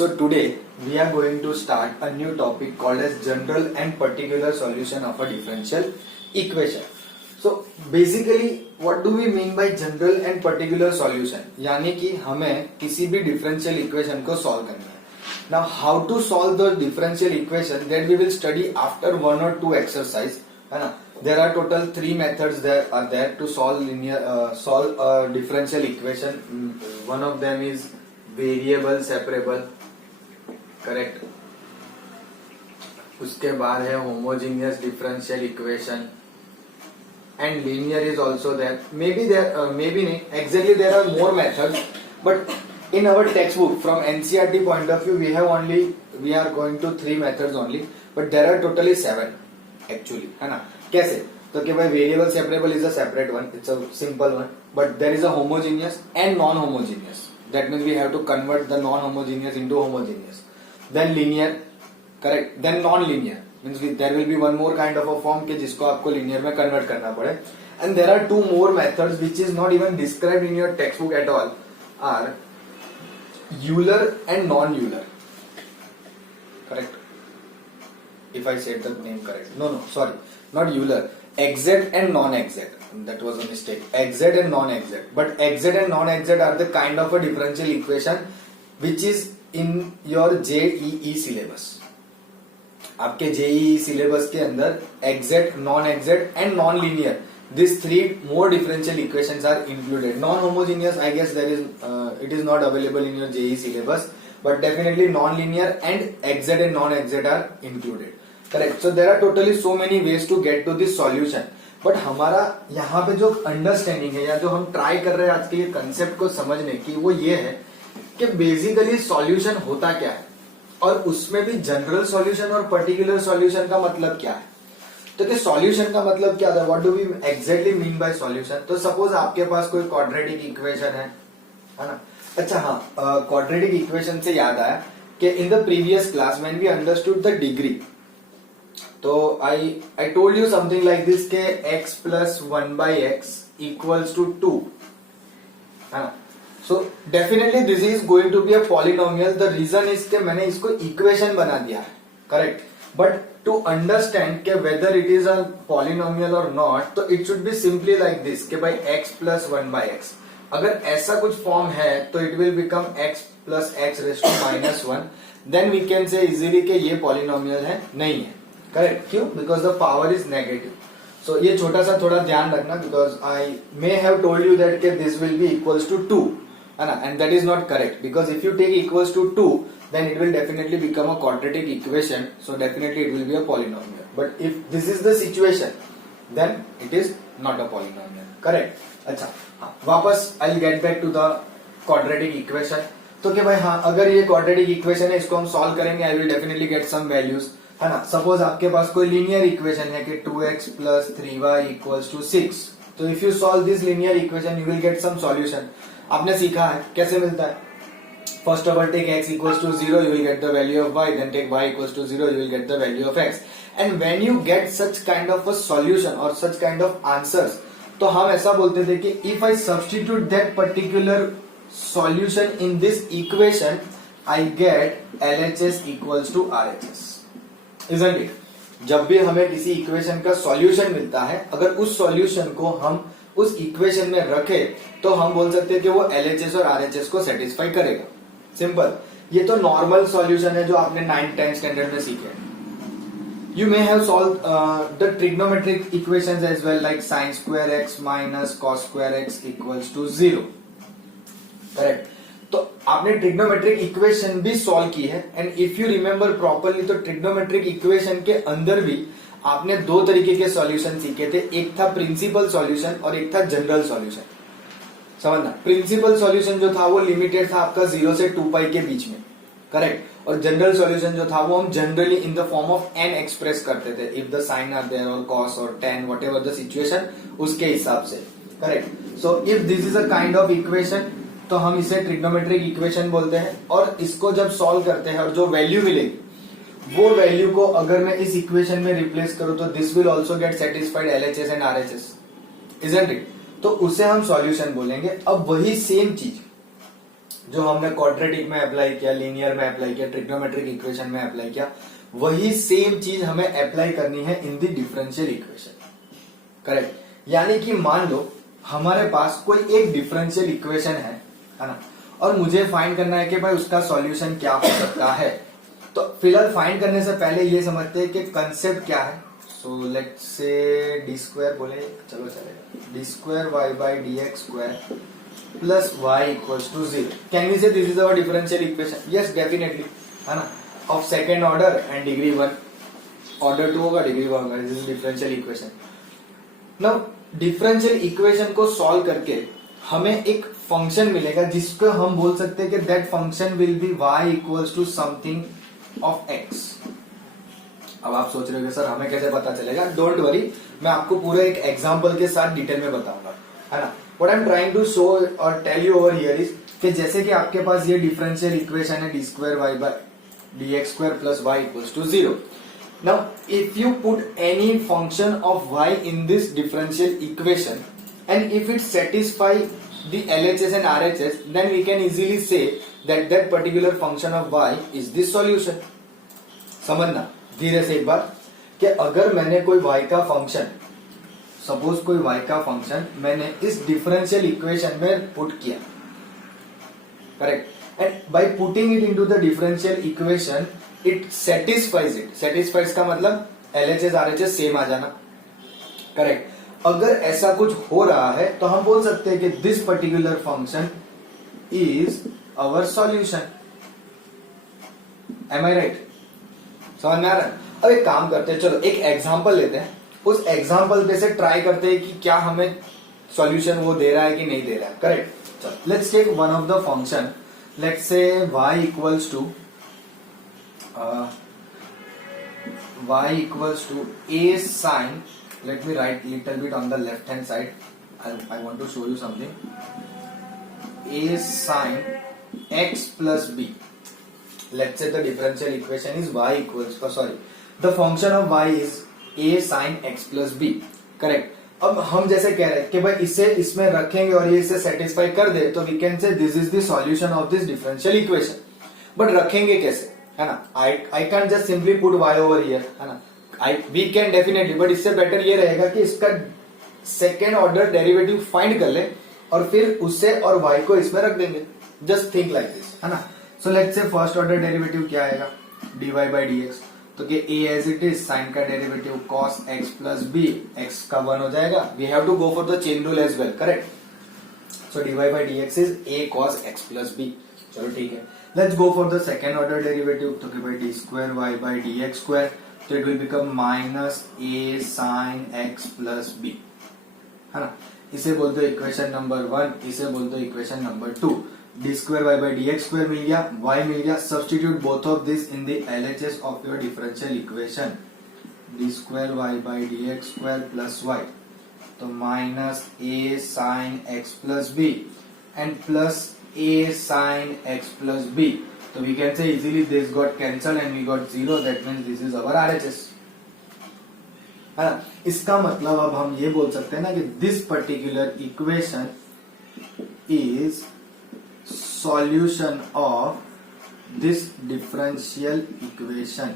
So today we are going to start a new topic called as general and particular solution of a differential equation. So basically what do we mean by general and particular solution? यानी कि हमें किसी भी differential equation को solve करना है. Now how to solve the differential equation that we will study after one or two exercise, है ना? There are total three methods there to solve a differential equation. One of them is variable separable, correct. उसके बाद है homogeneous differential equation and linear is also there. Maybe नहीं, exactly there are more methods, but in our textbook from NCERT point of view we are going to three methods only, but there are totally seven actually, है ना. कैसे? तो कि भाई variable separable is a separate one, it's a simple one, but there is a homogeneous and non-homogeneous. That means we have to convert the non-homogeneous into homogeneous. Then linear, correct. Then non-linear means there will be one more kind of a form कि जिसको आपको linear में convert करना पड़े. And there are two more methods which is not even described in your textbook at all, are Euler and non-Euler. Correct. If I said the name correct. No, sorry. Not Euler. Exact and non-exact. That was a mistake. Exact and non-exact. But exact and non-exact are the kind of a differential equation which is in your JEE syllabus. आपके JEE syllabus के अंदर exact, non-exact and non-linear, these three more differential equations are included. Non-homogeneous, I guess there is it is not available in your JEE syllabus, but definitely non-linear and exact and non-exact are included. Correct. So there are totally so many ways to get to this solution. But हमारा यहाँ पे जो understanding है या जो हम try कर रहे हैं आज के ये कंसेप्ट को समझने की, वो ये है कि बेसिकली सॉल्यूशन होता क्या है और उसमें भी जनरल सॉल्यूशन और पर्टिकुलर सॉल्यूशन का मतलब क्या है. तो कि सॉल्यूशन का मतलब क्या था, what do we exactly mean by solution. तो सपोज आपके पास कोई क्वाड्रेटिक इक्वेशन है ना. अच्छा हाँ, क्वाड्रेटिक इक्वेशन से याद आया कि in the previous class when we understood the degree, तो I told you something like this के x plus 1 by x equals to 2, है ना. So definitely this is going to be a polynomial. The reason is कि मैंने इसको equation बना दिया है, correct. But to understand कि whether it is a polynomial or not, तो it should be simply like this कि भाई x plus 1 by x. अगर ऐसा कुछ फॉर्म है तो it will become x plus x raised to minus 1. Then we can say easily कि ये polynomial है, नहीं है. करेक्ट. क्यों? Because the power is negative. So ये छोटा सा थोड़ा ध्यान रखना, because I may have told you that के this will be equals to 2, है ना, and that is not correct. Because if you take equals to 2 then it will definitely become a quadratic equation. So definitely it will be a polynomial. But if this is the situation then it is not a polynomial. Correct. अच्छा हाँ, वापस I will get back to the quadratic equation. तो कि भाई हाँ, अगर ये quadratic equation है, इसको हम सॉल्व करेंगे, I will definitely get some values, है ना. सपोज आपके पास कोई लीनियर इक्वेशन है कि 2x plus 3y equals to 6. तो if you solve this linear equation you will get some solution. आपने सीखा है कैसे मिलता है. First of all take x equals to 0, you will get the value of y. Then take y equals to 0, you will get the value of x. And when you get such kind of a solution or such kind of answers, तो हम ऐसा बोलते थे कि if I substitute that particular solution in this equation, I get LHS equals to RHS. Isn't it? जब भी हमें किसी इक्वेशन का सॉल्यूशन मिलता है, अगर उस सॉल्यूशन को हम उस इक्वेशन में रखें तो हम बोल सकते हैं कि वो LHS और RHS को सेटिस्फाई करेगा. सिंपल. ये तो नॉर्मल सॉल्यूशन है जो आपने 9th 10th स्टैंडर्ड में सीखे. You may have solve the trigonometric equations as well, like sin square x minus cos square x equals to 0. Correct. तो आपने ट्रिग्नोमेट्रिक इक्वेशन भी सॉल्व की है. And if you remember properly तो trigonometric equation के अंदर भी आपने दो तरीके के सॉल्यूशन सीखे थे. एक था प्रिंसिपल सॉल्यूशन और एक था जनरल सॉल्यूशन. समझना. प्रिंसिपल सॉल्यूशन जो था वो लिमिटेड था आपका 0 से 2 पाई के बीच में. करेक्ट. और जनरल सॉल्यूशन जो था वो हम generally in the form of n express करते थे. If the sine are there और कॉस और tan whatever the situation, उसके हिसाब से. Correct. So if this is a kind of equation तो हम इसे ट्रिग्नोमेट्रिक इक्वेशन बोलते हैं. और इसको जब सॉल्व करते हैं और जो वैल्यू मिलेगी वो वैल्यू को अगर मैं इस इक्वेशन में रिप्लेस करूं तो this will also get satisfied LHS and RHS. Isn't it? तो उसे हम सॉल्यूशन बोलेंगे. अब वही सेम चीज जो हमने क्वाड्रेटिक में अप्लाई किया, लीनियर में अप्लाई किया, ट्रिग्नोमेट्रिक इक्वेशन में अप्लाई किया, वही सेम चीज हमें अप्लाई करनी है in the differential equation. Correct. यानी कि मान लो हमारे पास कोई एक डिफरेंशियल इक्वेशन है ना, और मुझे फाइंड करना है कि भाई उसका सॉल्यूशन क्या हो सकता है। तो फिलहाल फाइंड करने से पहले ये समझते हैं कि कंसेप्ट क्या है। So let's say d square बोले, चलो चलेगा, d square y by d x square plus y equals to 0। Can we say this is our differential equation? Yes definitely, है ना, of second order and degree 1, order 2 होगा, degree 1 होगा, this is differential equation. Now differential equation को solve करके हमें एक function मिलेगा जिसको हम बोल सकते हैं कि that function will be y equals to something of x। अब आप सोच रहे हो सर हमें कैसे पता चलेगा? डोंट वरी, मैं आपको पूरे एक एग्जांपल के साथ डिटेल में बताऊंगा, है ना। What I am trying to show और tell you over here is कि जैसे कि आपके पास ये डिफरेंशियल इक्वेशन है d square y by d x square plus y equals to 0। Now, if you put any function of y in this differential equation and if it satisfies the LHS and RHS, then we can easily say that that particular function of y is the solution. समझना धीरे से एक बार कि अगर मैंने कोई y का function, suppose कोई y का फंक्शन मैंने इस डिफरेंशियल इक्वेशन में पुट किया, correct, and by putting it into the differential equation it satisfies it. Satisfies का मतलब LHS RHS सेम आ जाना, करेक्ट। अगर ऐसा कुछ हो रहा है तो हम बोल सकते हैं कि this particular function is our solution. Am I right? समझ में आ रहा है? अब एक काम करते हैं, चलो एक एग्जांपल लेते हैं, उस एग्जांपल पे से ट्राई करते हैं कि क्या हमें सॉल्यूशन वो दे रहा है कि नहीं दे रहा है, करेक्ट। चलो let's take one of the function, let's say y equals to y equals to a sine, let me write little bit on the left hand side, I want to show you something, a sine x plus b, let's say the differential equation is y equals, the function of y is a sine x plus b, correct। अब हम जैसे कह रहे हैं कि भाई इसे इसमें रखेंगे और ये इसे सेटिस्फाई कर दे तो we can say this is the solution of this differential equation. But रखेंगे कैसे, है ना? I can just simply put y over here, है ना, वी कैन डेफिनेटली, बट इससे बेटर ये रहेगा कि इसका सेकेंड ऑर्डर डेरिवेटिव फाइंड कर ले और फिर उससे और y को इसमें रख देंगे। जस्ट थिंक लाइक दिस, है ना। So let's say first order derivative क्या आएगा, dy बाई dx, तो कि a as it is, sine का derivative cos x plus b, x का 1 हो जाएगा, we have to go for the chain rule as well, correct. So dy by dx is a cos x plus b। चलो ठीक है, let's go for the second order derivative, तो कि भाई d square y by dx square, so it will become minus a sin x plus b, है ना। इसे बोलते हो इक्वेशन नंबर 1, इसे बोलते हो equation number 2। d square y by dx square मिल गया, y मिल गया, substitute both of this in the LHS of your differential equation, d square y by dx square plus y, तो minus a sin x plus b and plus a sin x plus b, so we can say easily this got cancelled and we got 0, that means this is our RHS, है ना। इसका मतलब अब हम ये बोल सकते हैं ना कि this particular equation is solution of this differential equation.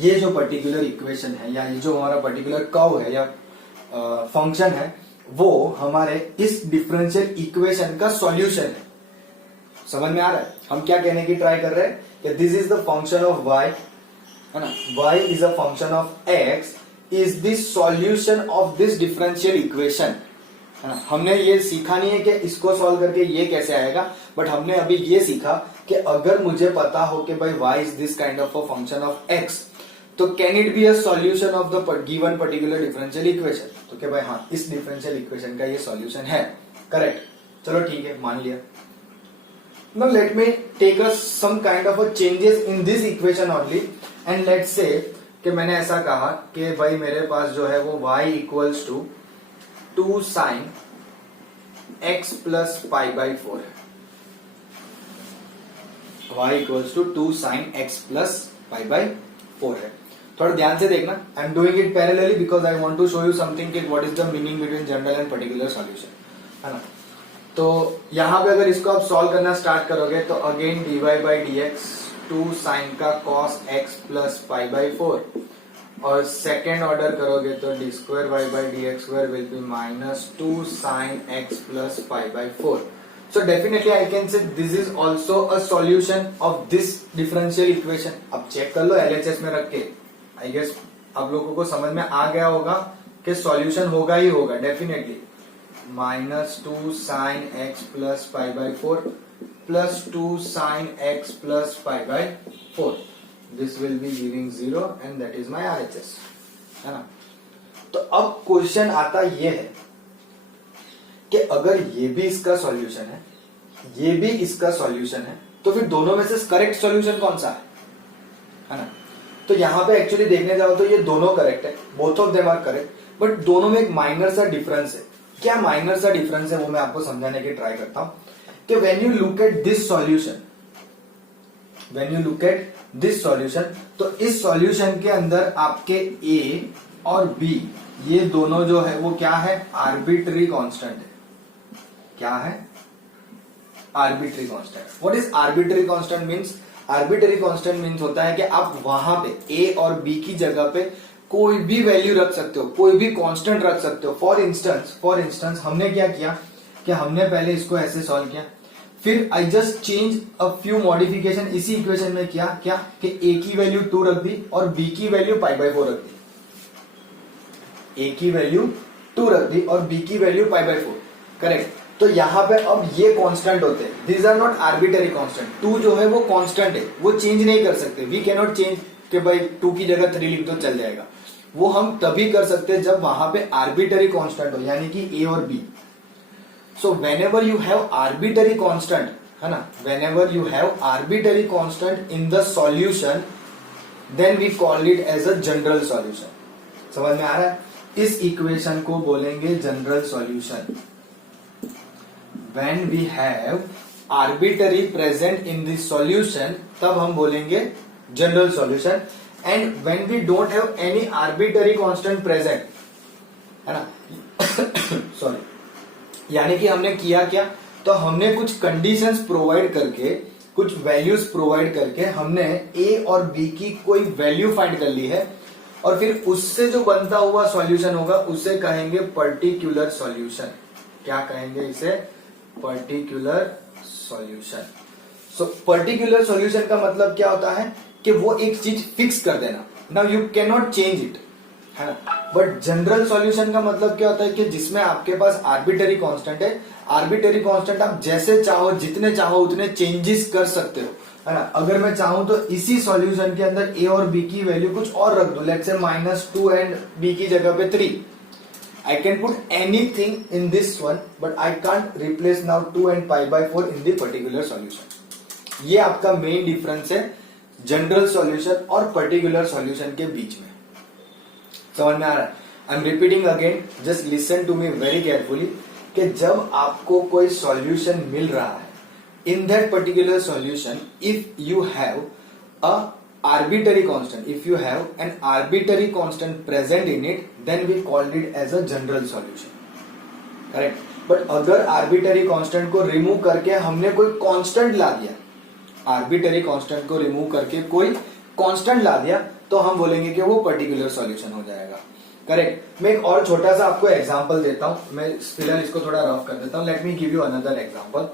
ये जो पर्टिकुलर इक्वेशन है या ये जो हमारा पर्टिकुलर कर्व है या फंक्शन है वो हमारे इस डिफरेंशियल इक्वेशन का सॉल्यूशन है। समझ में आ रहा है? हम क्या कहने की ट्राई कर रहे हैं कि this is the function of y, है ना, y is a function of x, is the solution of this differential equation, है ना। हमने ये सीखा नहीं है कि इसको सॉल्व करके ये कैसे आएगा, बट हमने अभी ये सीखा कि अगर मुझे पता हो कि भाई y is this kind of a function of x, तो can it be a solution of the given particular differential equation, तो क्या भाई हाँ इस डिफरेंशियल इक्वेशन का ये सॉल्यूशन है, करेक्ट। चलो ठीक है, मान लिया। Now let me take us some kind of a changes in this equation only and let's say कि मैंने ऐसा कहा कि भाई मेरे पास जो है वो y equals to 2 sin x plus pi by 4 है, y equals to 2 sin x plus pi by 4 है। थोड़ा ध्यान से देखना, I am doing it parallelly because I want to show you something कि what is the meaning between general and particular solution, है ना। तो यहाँ पे अगर इसको आप सॉल्व करना स्टार्ट करोगे तो again dy by d x 2 sine का cos x plus pi by 4 और सेकेंड ऑर्डर करोगे तो d square y by d x square will be minus 2 sine x plus pi by 4. So definitely I can say this is also a solution of this differential equation. अब check कर लो LHS में रख के. I guess आप लोगों को समझ में आ गया होगा कि सॉल्यूशन होगा ही होगा definitely. Minus 2 sine x plus pi by 4 plus 2 sine x plus pi by 4. This will be giving 0 and that is my RHS, है ना. तो अब क्वेश्चन आता ये है कि अगर ये भी इसका सॉल्यूशन है, ये भी इसका सॉल्यूशन है, तो फिर दोनों में से करेक्ट सॉल्यूशन कौन सा है ना. तो यहां पे एक्चुअली देखने जाओ तो ये दोनों करेक्ट है, both of them are correct, but दोनों में एक माइनर सा डिफरेंस है. क्या माइनर सा डिफरेंस है वो मैं आपको समझाने की ट्राई करता हूं कि when you look at this solution, when you look at this solution, तो इस सॉल्यूशन के अंदर आपके A और B ये दोनों जो है वो क्या है, आर्बिट्री कांस्टेंट है. क्या है, arbitrary constant. What is arbitrary constant means? Arbitrary constant means होता है कि आप वहां पे A और B की जगह पे कोई भी वैल्यू रख सकते हो, कोई भी कांस्टेंट रख सकते हो. फॉर इंस्टेंस हमने क्या किया कि हमने पहले इसको ऐसे सॉल्व किया, फिर I just change a few modification इसी इक्वेशन में किया, क्या कि A की वैल्यू 2 रख दी और B की वैल्यू पाई बाई 4 रख दी. A की वैल्यू 2 रख दी और B की वैल्यू पाई बाई 4. करेक्ट. तो यहां पे अब ये कांस्टेंट होते हैं, these are not arbitrary constant. 2 जो है वो कांस्टेंट है, वो चेंज नहीं कर सकते. वी कैन नॉट चेंज कि भाई 2 की जगह 3 लिख दो चल जाएगा. वो हम तभी कर सकते हैं जब वहां पे आर्बिटरी कांस्टेंट हो, यानी कि A और B. So whenever you have arbitrary constant, है ना, whenever you have arbitrary constant in the solution, then we call it as a general solution. समझ में आ रहा है? इस इक्वेशन को बोलेंगे general solution. When we have arbitrary present in the solution, तब हम बोलेंगे general solution. And when we don't have any arbitrary constant present, है ना, sorry, यानी कि हमने किया क्या, तो हमने कुछ conditions provide करके, कुछ values provide करके हमने A और B की कोई value find कर ली है, और फिर उससे जो बनता हुआ solution होगा उसे कहेंगे particular solution. क्या कहेंगे इसे? Particular solution. So particular solution का मतलब क्या होता है कि वो एक चीज फिक्स कर देना. Now you can not change it, है ना. बट जनरल सॉल्यूशन का मतलब क्या होता है कि जिसमें आपके पास आर्बिटरी कांस्टेंट है. आर्बिटरी कांस्टेंट आप जैसे चाहो, जितने चाहो उतने चेंजेस कर सकते हो, है ना. अगर मैं चाहूं तो इसी सॉल्यूशन के अंदर A और B की वैल्यू कुछ और रख दो, लेट्स से -2 एंड B की जगह पे 3. I can put anything in this one, but I can't replace now 2 and pi by 4 in the particular solution. ये आपका मेन डिफरेंस है जनरल सॉल्यूशन और पर्टिकुलर सॉल्यूशन के बीच में. समझ में आ रहा है? I am repeating again, just listen to me very carefully, कि जब आपको कोई सॉल्यूशन मिल रहा है, in that particular solution if you have a arbitrary constant, if you have an arbitrary constant present in it, then we called it as a general solution. Correct. But अगर arbitrary constant को remove करके हमने कोई constant ला दिया, arbitrary constant को remove करके कोई constant ला दिया, तो हम बोलेंगे कि वो particular solution हो जाएगा. करेक्ट. मैं एक और छोटा सा आपको एग्जांपल देता हूं. मैं फिलहाल इसको थोड़ा रफ कर देता हूं. Let me give you another example.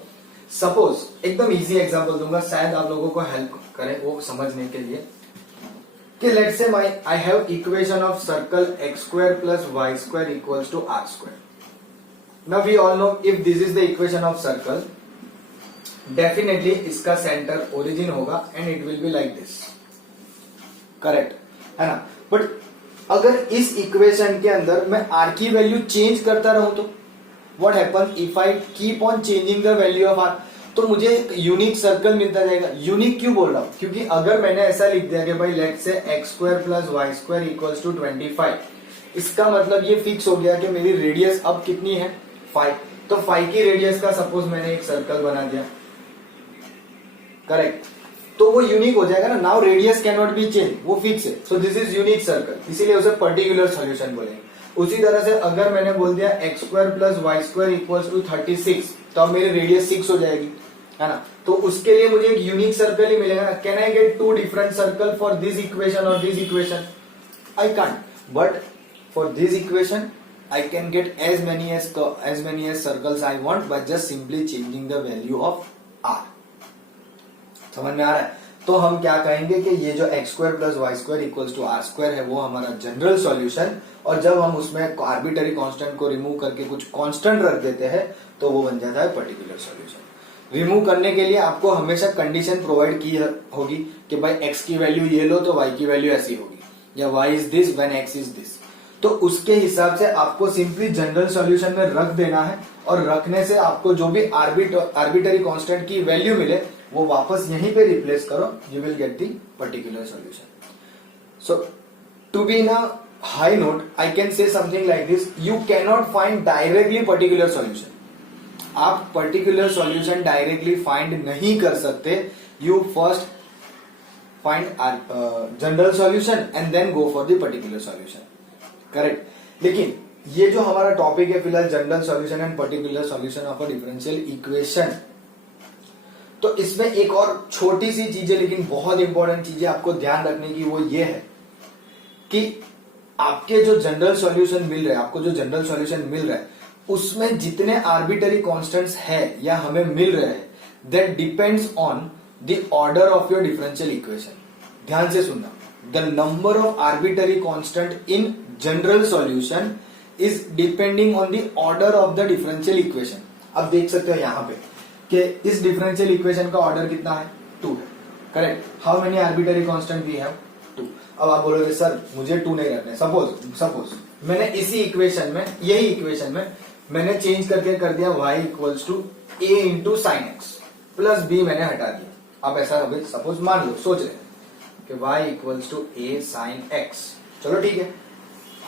Suppose एकदम इजी एग्जांपल दूंगा, शायद आप लोगों को हेल्प करे वो समझने के लिए, कि let's say I have equation of circle x square plus y square equals to r square. Now we all know if this is the equation of circle, definitely इसका सेंटर ओरिजिन होगा and it will be like this. Correct, है ना. But अगर इस equation के अंदर मैं r की वैल्यू चेंज करता रहूं तो what happens if I keep on changing the value of r, तो मुझे एक यूनिक सर्कल मिलता जाएगा. यूनिक क्यों बोल रहा हूं? क्योंकि अगर मैंने ऐसा लिख दिया कि भाई let's say x square plus y square equals to 25, इसका मतलब ये फिक्स हो गया कि मेरी रेडियस अब कितनी है 5. तो 5 की रेडियस का सपोज मैंने एक सर्कल बना दिया. करेक्ट. तो वो यूनिक हो जाएगा ना. Now radius can not be change, वो फिक्स है. So this is unique circle, इसीलिए उसे पर्टिकुलर सॉल्यूशन बोलेंगे. उसी तरह से अगर मैंने बोल दिया x square plus y square equals to 36, तो अब मेरी रेडियस 6 हो जाएगी, है ना। तो उसके लिए मुझे एक यूनिक सर्कल ही मिलेगा ना। Can I get 2 different circle for this equation और this equation? I can't, but for this equation I can get as many as circles I want by just simply changing the value of r. समझ में आ रहा है? तो हम क्या कहेंगे कि ये जो x square plus y square equals to r square है वो हमारा जनरल सॉल्यूशन, और जब हम उसमें आर्बिटरी कांस्टेंट को रिमूव करके कुछ कांस्टेंट रख देते हैं तो वो बन जाता है पर्टिकुलर सॉल्यूशन। रिमूव करने के लिए आपको हमेशा कंडीशन प्रोवाइड की होगी कि भाई x की वैल्यू ये लो तो y की वैल्यू ऐसी होगी, या y is this when x is this. तो उसके हिसाब से आपको सिंपली जनरल सॉल्यूशन में रख देना है, और रखने से आपको जो भी आर्बिटरी कांस्टेंट की वैल्यू मिले वो वापस यहीं पे रिप्लेस करो, you will get the particular solution. So to be in a high note I can say something like this, you can not find directly particular solution. आप पर्टिकुलर सॉल्यूशन डायरेक्टली फाइंड नहीं कर सकते। You first find general solution and then go for the particular solution, correct. लेकिन ये जो हमारा topic है फिलहाल general solution and particular solution of a differential equation, तो इसमें एक और छोटी सी चीज है लेकिन बहुत इंपॉर्टेंट चीज है आपको ध्यान रखने की, वो ये है कि आपके जो जनरल सॉल्यूशन मिल रहा है, आपको जो जनरल सॉल्यूशन मिल रहा है उसमें जितने आर्बिटरी कांस्टेंट्स है या हमें मिल रहे हैं, that depends on the order of your differential equation. ध्यान से सुनना, the number of arbitrary constant in general solution is depending on the order of the differential equation। अब देख सकते हो यहाँ पे कि इस differential equation का ऑर्डर कितना है? 2 है, correct. How many arbitrary constant we have? 2। अब आप बोलोगे सर मुझे 2 नहीं रखने। सपोज मैंने इसी इक्वेशन में, यही इक्वेशन में मैंने चेंज करके कर दिया y equals to a into sine x plus b मैंने हटा दिया। अब ऐसा सपोज मान लो, सोच रहे कि y equals to a sign x, चलो ठीक है,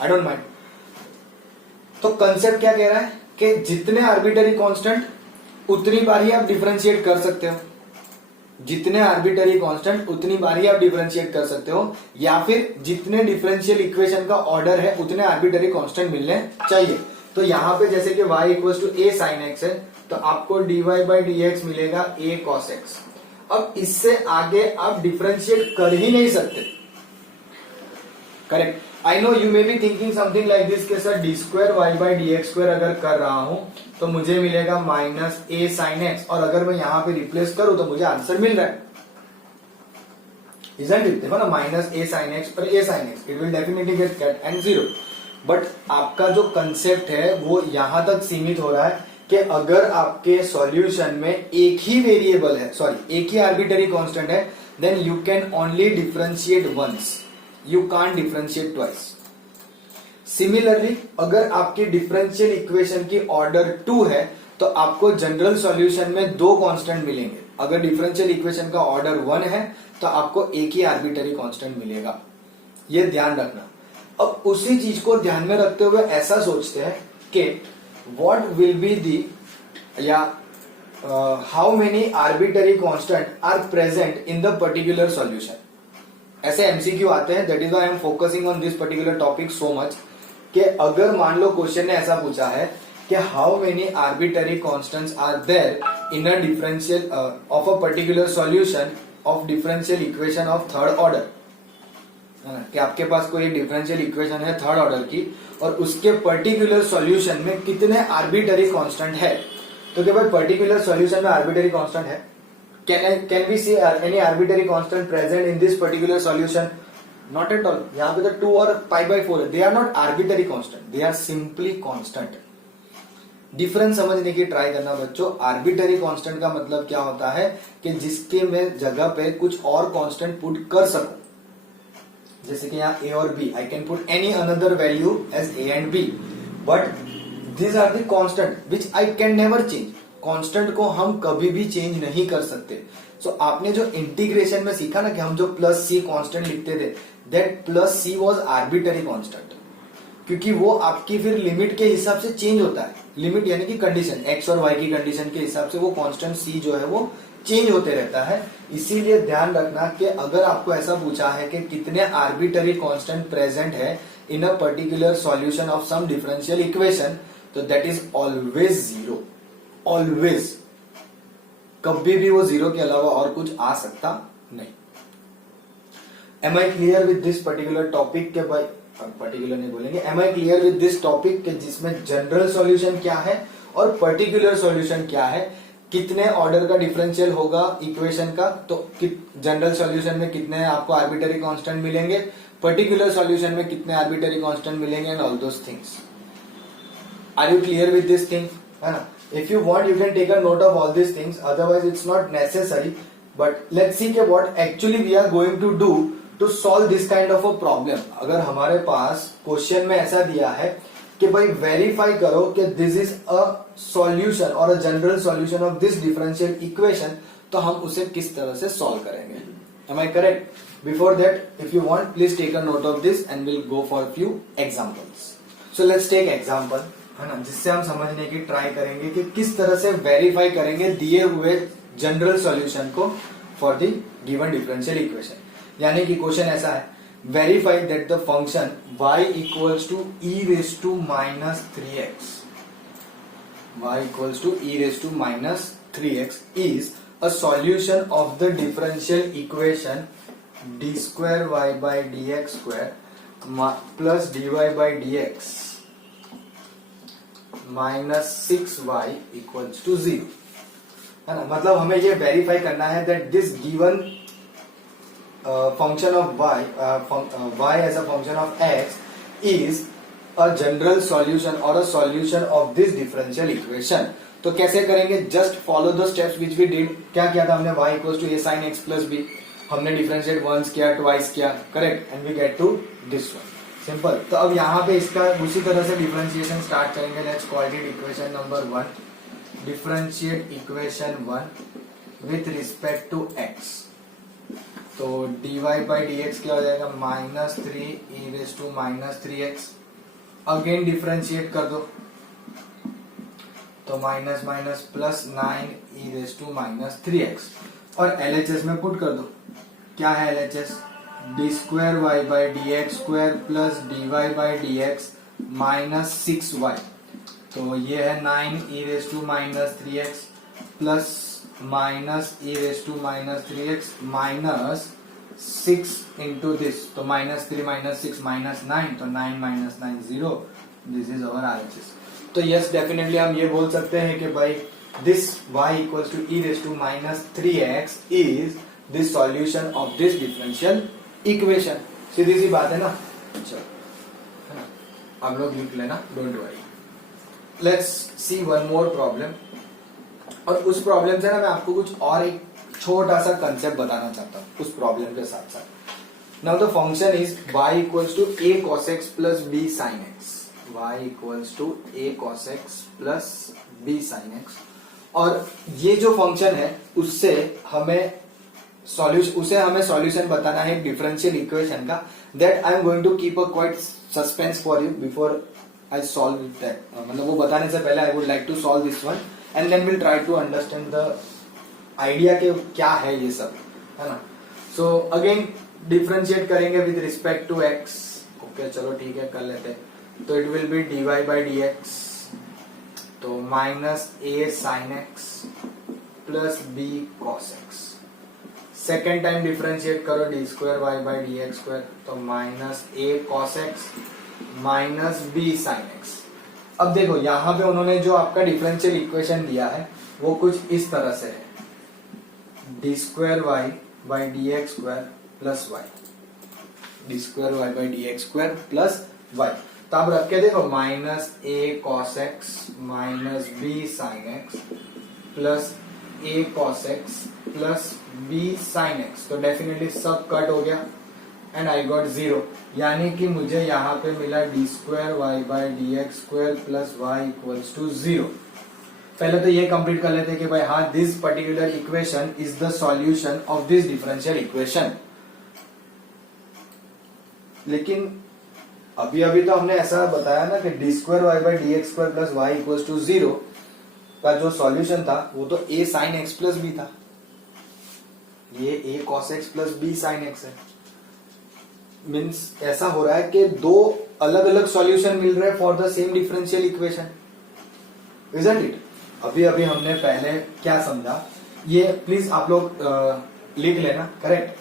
आई डोंट माइंड। तो कंसेप्ट क्या कह रहा है कि जितने आर्बिटरी कांस्टेंट उतनी बार ही आप डिफरेंशिएट कर सकते हो, जितने आर्बिटरी कांस्टेंट उतनी बार ही आप डिफरेंशिएट कर सकते हो, या फिर जितने डिफरेंशियल इक्वेशन का ऑर्डर है उतने आर्बिटरी कांस्टेंट मिलने चाहिए। तो यहां पे जैसे कि y equals to a sign x है तो आपको dy बाई dx मिलेगा a cos x। अब इससे आगे आप डिफरेंशिएट कर ही नहीं सकते, correct. I know you may be thinking something like this के sir d square y by d x square अगर कर रहा हूं तो मुझे मिलेगा माइनस a साइन एक्स, और अगर मैं यहां पे रिप्लेस करूं तो मुझे आंसर मिल रहा है, इजंट इट? देखो ना, माइनस a साइन एक्स और a sine x, it will definitely gate cut and 0। But आपका जो कंसेप्ट है वो यहां तक सीमित हो रहा है कि अगर आपके सॉल्यूशन में एक ही वेरिएबल है, सॉरी एक ही आर्बिटरी कांस्टेंट है, then you can only differentiate once, you can't differentiate twice. Similarly अगर आपकी डिफरेंशियल इक्वेशन की ऑर्डर 2 है तो आपको जनरल सॉल्यूशन में 2 कांस्टेंट मिलेंगे। अगर डिफरेंशियल इक्वेशन का ऑर्डर 1 है तो आपको एक ही आर्बिटरी कांस्टेंट मिलेगा, ये ध्यान रखना। अब उसी चीज को ध्यान में रखते हुए ऐसा सोचते हैं कि what will be the how many arbitrary constant are present in the particular solution। ऐसे MCQ आते हैं, that is why I am focusing on this particular topic so much कि अगर मान लो क्वेश्चन ने ऐसा पूछा है कि how many arbitrary constants are there in a differential of a particular solution of differential equation of third order, कि आपके पास कोई डिफरेंशियल इक्वेशन है थर्ड ऑर्डर की और उसके पर्टिकुलर सॉल्यूशन में कितने आर्बिटरी कांस्टेंट है। तो क्या भाई पर्टिकुलर सॉल्यूशन में आर्बिटरी कांस्टेंट है? Can we see any arbitrary constant present in this particular solution? Not at all. यहाँ पे तो 2 और पाई बाई 4 है, they are not arbitrary constant, they are simply constant. Difference समझने की ट्राई करना बच्चों। आर्बिटरी कांस्टेंट का मतलब क्या होता है कि जिसके मैं जगह पे कुछ और कांस्टेंट पुट कर सकूं, जैसे कि यहाँ a और b, I can put any another value as a and b, but these are the constant which I can never change। Constant को हम कभी भी चेंज नहीं कर सकते। सो आपने जो इंटीग्रेशन में सीखा ना कि हम जो प्लस सी कांस्टेंट लिखते थे, that plus she was arbitrary constant, क्योंकि वो आपकी फिर लिमिट के हिसाब से चेंज होता है। लिमिट यानी कि कंडीशन x और y की कंडीशन के हिसाब से वो कांस्टेंट c जो है वो चेंज होते रहता है। इसीलिए ध्यान रखना कि अगर आपको ऐसा पूछा है कि कितने आर्बिटरी कांस्टेंट प्रेजेंट है in a particular solution of some differential equation, तो दैट इज ऑलवेज 0। ऑलवेज, कभी भी वो जीरो के अलावा और कुछ आ सकता नहीं। Am I clear with this particular topic के भाई, पर्टिकुलर नहीं बोलेंगे, am I clear with this topic के जिसमें जनरल सॉल्यूशन क्या है और पर्टिकुलर सॉल्यूशन क्या है, कितने ऑर्डर का डिफरेंशियल होगा इक्वेशन का, तो जनरल सॉल्यूशन में कितने आपको आर्बिटरी कांस्टेंट मिलेंगे, पर्टिकुलर सॉल्यूशन में कितने आर्बिटरी कांस्टेंट मिलेंगे, and all those things. Are you clear with this thing, है ना? If you want you can take a note of all this things, otherwise it's not necessary, but let's see के what actually we are going to do to solve this kind of a problem. अगर हमारे पास question में ऐसा दिया है कि भाई verify करो कि दिस इज अ सॉल्यूशन और a general solution of this differential equation, तो हम उसे किस तरह से सॉल्व करेंगे। Am I correct? Before that, if you want, please take a note of this and will go for few examples. So let's take example, है ना, जिससे हम समझने की ट्राई करेंगे कि किस तरह से वेरीफाई करेंगे दिए हुए जनरल सॉल्यूशन को for the given differential equation. यानी कि क्वेश्चन ऐसा है, verify that the function y equals to e raise to minus 3x, y equals to e raise to minus 3x is a solution of the differential equation d square y by dx square plus dy by dx minus 6y equals to 0, है ना? मतलब हमें ये verify करना है that this given function of y as a function of x is a general solution or a solution of this differential equation। तो कैसे करेंगे? Just follow the steps which we did. क्या किया था हमने? y equals to a sin x plus b, हमने differentiate once किया, twice किया, correct, and we get to this one, simple. तो अब यहाँ पे इसका उसी तरह से डिफरेंशिएशन स्टार्ट करेंगे। Let's call it equation number 1, differentiate equation 1 with respect to x। तो dy बाई dx क्या हो जाएगा? Minus 3 e raise to minus 3x। Again differentiate कर दो, तो minus minus plus 9 e raise to minus 3x, और LHS में put कर दो। क्या है LHS? D square y by d x square plus d y by d x minus 6y। तो ये है 9 e raise to minus 3x plus minus e raise to minus 3x minus 6 into this, तो minus 3 minus 6 minus 9, तो 9 minus 9 0, this is our RHS। तो yes, definitely हम ये बोल सकते हैं कि भाई this y equals to e raise to minus 3x is the solution of this differential equation. सीधी सी बात है ना? चलो, है ना, आप लोग लिख लेना, don't worry. Let's see one more problem, और उस प्रॉब्लम से ना मैं आपको कुछ और एक छोटा सा कंसेप्ट बताना चाहता हूँ उस प्रॉब्लम के साथ साथ। Now the function is y equals to a cos x plus b sin x, y equals to a cos x plus b sin x, और ये जो फंक्शन है उससे हमें सॉल्यूशन बताना है डिफरेंशियल इक्वेशन का। That I am going to keep a quite suspense for you before I solve that, मतलब वो बताने से पहले I would like to solve this one and then will try to understand the idea के क्या है ये सब, है ना। सो अगेन डिफरेंशिएट करेंगे with respect to x. Okay, चलो ठीक है, कर लेते हैं। तो it will be d y by d x, तो minus a sine x plus b cos x. Second time differentiate करो d square y by d x square, तो minus a cos x minus b sign x. अब देखो यहां पे उन्होंने जो आपका डिफरेंशियल इक्वेशन दिया है वो कुछ इस तरह से है, d square y by d x square plus y, d square y by d x square plus y. तो आप रख के देखो minus a cos x minus b sign x plus a cos x plus b sign x, तो definitely सब cut हो गया and I got 0, यानी कि मुझे यहाँ पे मिला d square y by d x square plus y equals to 0। पहले तो ये कंप्लीट कर लेते हैं कि भाई हाँ, this particular equation is the solution of this differential equation. लेकिन अभी अभी तो हमने ऐसा बताया ना कि d square y by d x square plus y equals to 0 का जो सॉल्यूशन था वो तो a sine x plus b था, ये a cos x plus b sign x है। मीन्स ऐसा हो रहा है कि दो अलग अलग सॉल्यूशन मिल रहे हैं for the same differential equation, isn't it? अभी अभी हमने पहले क्या समझा ये प्लीज आप लोग लिख लेना, करेक्ट,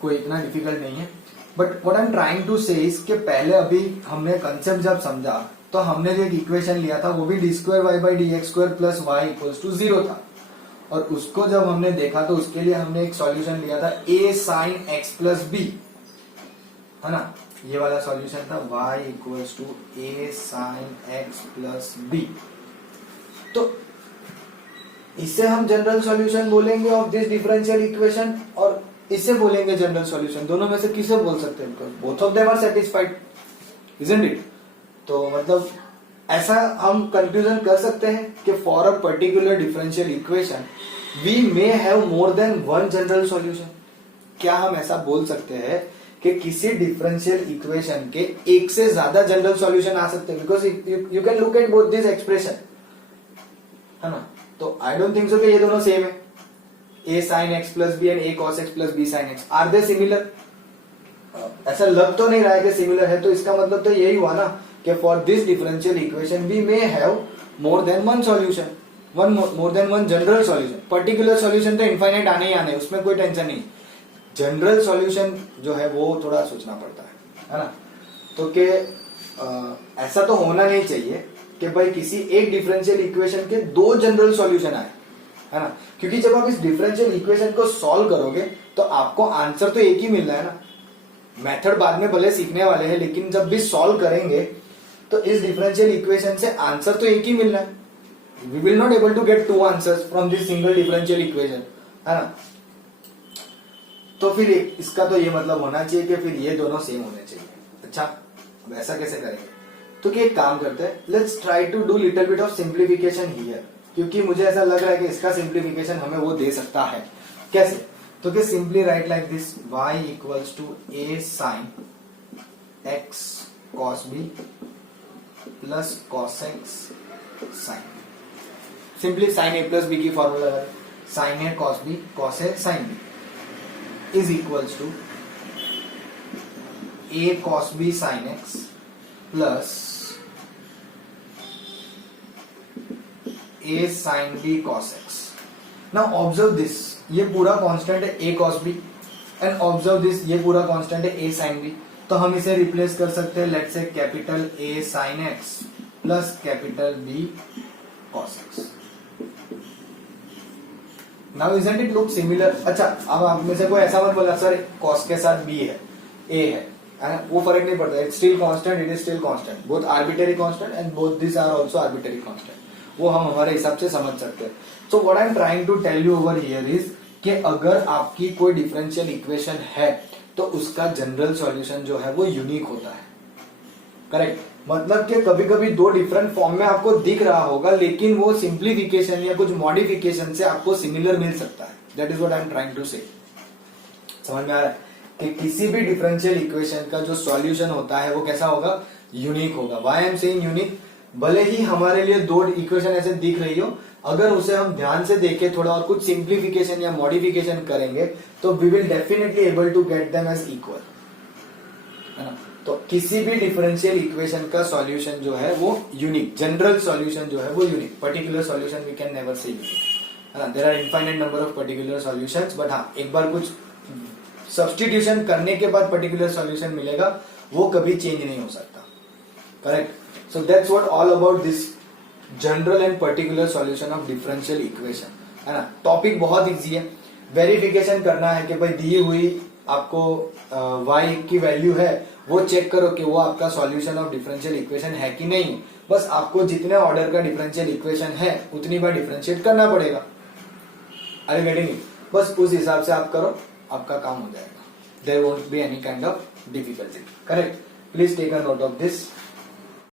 कोई इतना डिफिकल्ट नहीं है। But what I am trying to say is कि पहले अभी हमने कंसेप्ट जब समझा तो हमने जो एक इक्वेशन लिया था वो भी d square y by d x square plus y equals to 0 था, और उसको जब हमने देखा तो उसके लिए हमने एक सॉल्यूशन लिया था a sine x plus b, है ना, ये वाला सॉल्यूशन था y equals to a sine x plus b. तो इससे हम जनरल सॉल्यूशन बोलेंगे ऑफ दिस डिफरेंशियल इक्वेशन, और इससे बोलेंगे जनरल सॉल्यूशन। दोनों में से किसे बोल सकते हैं? Because both of them are satisfied, isn't it? तो मतलब ऐसा हम कंक्लूजन कर सकते हैं कि for a particular differential equation we may have more than one general solution. क्या हम ऐसा बोल सकते हैं कि किसी डिफरेंशियल इक्वेशन के एक से ज्यादा जनरल सॉल्यूशन आ सकते हैं? Because you can look at both this expression, है ना। तो आई डोंट थिंक सो कि ये दोनों सेम है, a sin x plus b and a cos x plus b sin x, are they similar? ऐसा लग तो नहीं रहा है कि सिमिलर है, तो इसका मतलब तो यही हुआ ना कि for this differential equation we may have more than one solution, more than one general solution. Particular solution तो इनफाइनाइट आने ही आने, उसमें कोई टेंशन नहीं। जनरल सॉल्यूशन जो है वो थोड़ा सोचना पड़ता है ना। तो कि ऐसा तो होना नहीं चाहिए कि भाई किसी एक डिफरेंशियल इक्वेशन के दो जनरल सॉल्यूशन आए, है ना, क्योंकि जब आप इस डिफरेंशियल इक्वेशन को सॉल्व करोगे तो आपको आंसर तो एक ही मिल रहा है ना। मेथड बाद में भले सीखने वाले हैं, लेकिन जब भी सॉल्व करेंगे तो इस डिफरेंशियल इक्वेशन से आंसर तो एक ही मिल रहा है। We will not able to get two answers from this single differential equation, है ना। तो फिर इसका तो ये मतलब होना चाहिए कि फिर ये दोनों सेम होने चाहिए। अच्छा, अब ऐसा कैसे करेंगे? तो कि एक काम करते हैं, let's try to do little bit of simplification here, क्योंकि मुझे ऐसा लग रहा है कि इसका सिंप्लीफिकेशन हमें वो दे सकता है। कैसे? तो कि simply write like this, y equals to a sign x cos b plus cos x sine, simply sine a plus b की फॉर्मूला है, sine a cos b cos a sine b is equals to a cos b sine x plus a sin b cos x. Now observe this, ये पूरा constant है a cos b, and observe this, ये पूरा constant है a sin b। तो हम इसे replace कर सकते हैं, let's say capital A sin x plus capital B cos x। Now isn't it look similar? अच्छा, अब आप में से कोई ऐसा मत बोला सर cos के साथ b है, a है, वो फर्क नहीं पड़ता, it's still constant, it is still constant, both arbitrary constant and both this are also arbitrary constant, वो हम हमारे हिसाब से समझ सकते हैं। So what I am trying to tell you over here is कि अगर आपकी कोई डिफरेंशियल इक्वेशन है तो उसका जनरल सॉल्यूशन जो है वो यूनिक होता है, करेक्ट। मतलब कि कभी कभी दो डिफरेंट फॉर्म में आपको दिख रहा होगा, लेकिन वो सिंप्लीफिकेशन या कुछ मॉडिफिकेशन से आपको सिमिलर मिल सकता है। That is what I am trying to say. समझ में आ रहा है कि किसी भी डिफरेंशियल इक्वेशन का जो सॉल्यूशन होता है वो कैसा होगा? यूनिक होगा। Why I am saying unique? भले ही हमारे लिए दो इक्वेशन ऐसे दिख रही हो, अगर उसे हम ध्यान से देखें थोड़ा और कुछ सिंप्लीफिकेशन या मॉडिफिकेशन करेंगे तो we will definitely able to get them as equal, है ना। तो किसी भी डिफरेंशियल इक्वेशन का सॉल्यूशन जो है वो यूनिक, जनरल सॉल्यूशन जो है वो unique, particular solution we can never say unique, है ना। There are infinite number of particular solutions, but हाँ, एक बार कुछ सब्स्टिट्यूशन करने के बाद पर्टिकुलर सॉल्यूशन मिलेगा, वो कभी चेंज नहीं हो सकता, correct. So that's what all about this general and particular solution of differential equation, है ना। टॉपिक बहुत इजी है, वेरिफिकेशन करना है कि भाई दी हुई आपको y की वैल्यू है, वो चेक करो कि वो आपका सॉल्यूशन ऑफ डिफरेंशियल इक्वेशन है कि नहीं। बस आपको जितने ऑर्डर का डिफरेंशियल इक्वेशन है उतनी बार डिफरेंशिएट करना पड़ेगा। Are you getting it? बस उस हिसाब से आप करो, आपका काम हो जाएगा। There won't be any kind of difficulty, correct. Please take a note of this.